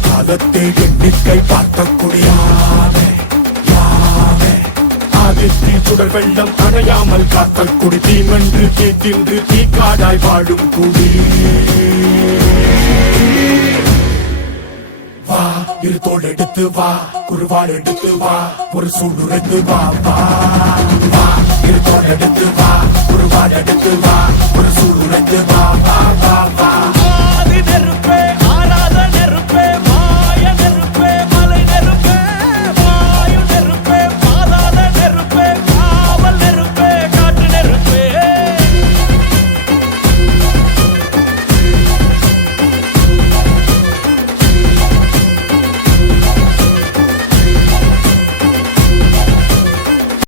காலத்தை எண்ணிக்கை பார்க்கக்கூடிய ஆதித்தில் சுடர் வெள்ளம் அணையாமல் காத்தல் குடி தீமென்று தீத்தின்று தீக்காடாய் வாழும் குடி வா இரு தோள் எடுத்து வா குருவாள் எடுத்து வா ஒரு சூடுரைத்து வா வா வா இரு தோள் எடுத்து வா குருவாள் எடுத்து வா ஒரு சூடுரைத்து வா வா வா